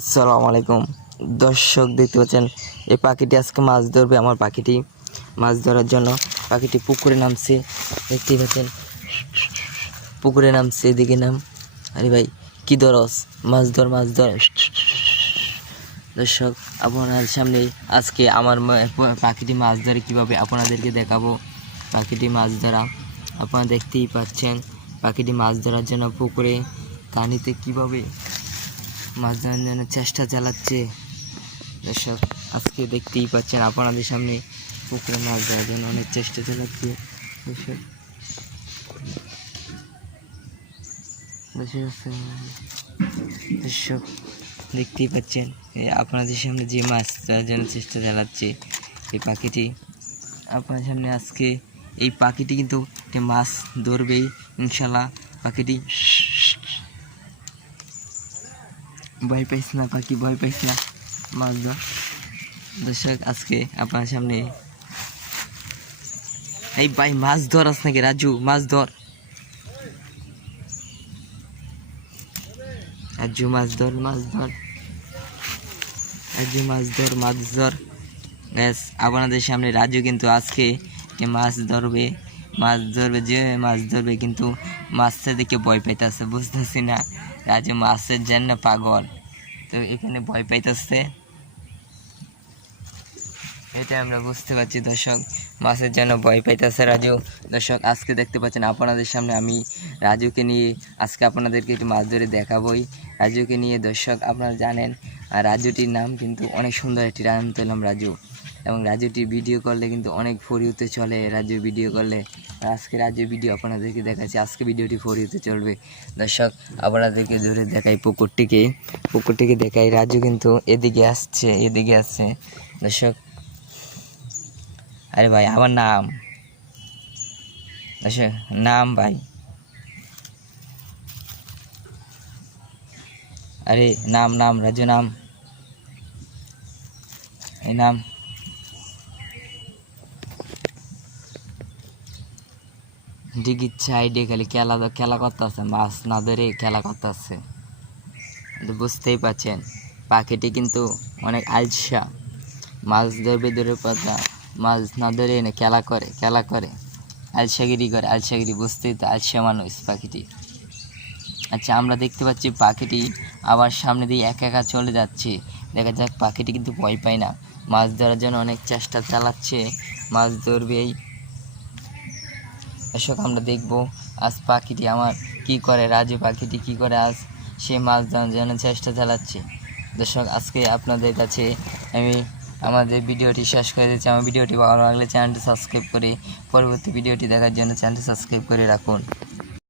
আসসালামু আলাইকুম দর্শক, দেখতে পাচ্ছেন এই পাখিটি আজকে মাছ ধরবে। আমার পাখিটি মাছ ধরার জন্য পাখিটি পুকুরে নামছে, দেখতে পাচ্ছেন পুকুরে নামছে। এদিকে নাম, আরে ভাই কি ধরস, মাছ ধর মাছ ধর। দর্শক, আপনার সামনে আজকে আমার পাখিটি মাছ ধরে কীভাবে আপনাদেরকে দেখাবো। পাখিটি মাছ ধরা আপনারা দেখতেই পাচ্ছেন। পাখিটি মাছ ধরার জন্য পুকুরে কানিতে কীভাবে মাছ ধরার জন্য চেষ্টা চালাচ্ছে। দর্শক, আজকে দেখতেই পাচ্ছেন আপনাদের সামনে পুকুরে মাছ ধরার জন্য অনেক চেষ্টা চালাচ্ছে। দর্শক দর্শক দেখতেই পাচ্ছেন আপনাদের সামনে যে মাছ ধরার জন্য চেষ্টা চালাচ্ছে এই পাখিটি। আপনার সামনে আজকে এই পাখিটি কিন্তু মাছ ধরবেই ইনশাল্লাহ। পাখিটি ভয় পাইস না, পাখি ভয় পাইস না, মাছ ধর। দর্শক, আজকে আপনার সামনে এই ভাই মাছ ধর আস নাকি রাজু, মাছ ধর রাজু, মাছ ধর মাছ ধর রাজু, মাছ ধর মাছ ধর। আপনাদের সামনে রাজু কিন্তু আজকে মাছ ধরবে। যে মাছ ধরবে কিন্তু মাছের দিকে ভয় পাইতেছে, বুঝতেছি না। রাজু মাছের জন্য পাগল, তো এখানে ভয় পাইতেছে, এটা আমরা বুঝতে পারছি। দর্শক, মাছের জন্য ভয় পাইতেছে রাজু। দর্শক, আজকে দেখতে পাচ্ছেন আপনাদের সামনে আমি রাজুকে নিয়ে আজকে আপনাদেরকে একটু মাছ ধরে দেখাবই। রাজুকে নিয়ে দর্শক, আপনারা জানেন রাজুটির নাম কিন্তু অনেক সুন্দর একটি নাম পেলাম রাজু, এবং রাজুটি ভিডিও করলে কিন্তু অনেক ফরিউতে চলে। রাজু ভিডিও করলে আজকে রাজু ভিডিও আপনাদেরকে দেখাচ্ছি। আজকে ভিডিওটি ফরিউতে চলবে। দর্শক, আপনাদেরকে ধরে দেখাই পুকুরটিকে দেখাই। রাজু কিন্তু এদিকে আসছে। দর্শক, আরে ভাই আমার নাম, আচ্ছা নাম ভাই, আরে নাম রাজু, নাম এই নাম। ডিগির সাইডে খালি খেলা করতেছে, মাছ না ধরে খেলা করতেছে। বুঝতেই পারছেন পাখিটি কিন্তু অনেক আলসা, মাছ ধরে পাতা, মাছ না ধরে এনে খেলা করে আলসাগিরি, বুঝতেই তো, আলসা মানুষ পাখিটি। আচ্ছা, আমরা দেখতে পাচ্ছি পাখিটি আবার সামনে দিয়ে একা চলে যাচ্ছে। দেখা যাক, পাখিটি কিন্তু ভয় পায় না, মাছ ধরার জন্য অনেক চেষ্টা চালাচ্ছে, মাছ ধরবেই। দর্শক, আমরা দেখবো আজ পাখিটি আমার কি করে, রাজু পাখিটি কি করে আজ সে মাছ ধরার জন্য চেষ্টা চালাচ্ছে। দর্শক, আজকে আপনাদের কাছে আমি আমাদের ভিডিওটি শেষ করে দিচ্ছি। আমার ভিডিওটি ভালো লাগলে চ্যানেলটি সাবস্ক্রাইব করে পরবর্তী ভিডিওটি দেখার জন্য চ্যানেলটি সাবস্ক্রাইব করে রাখুন।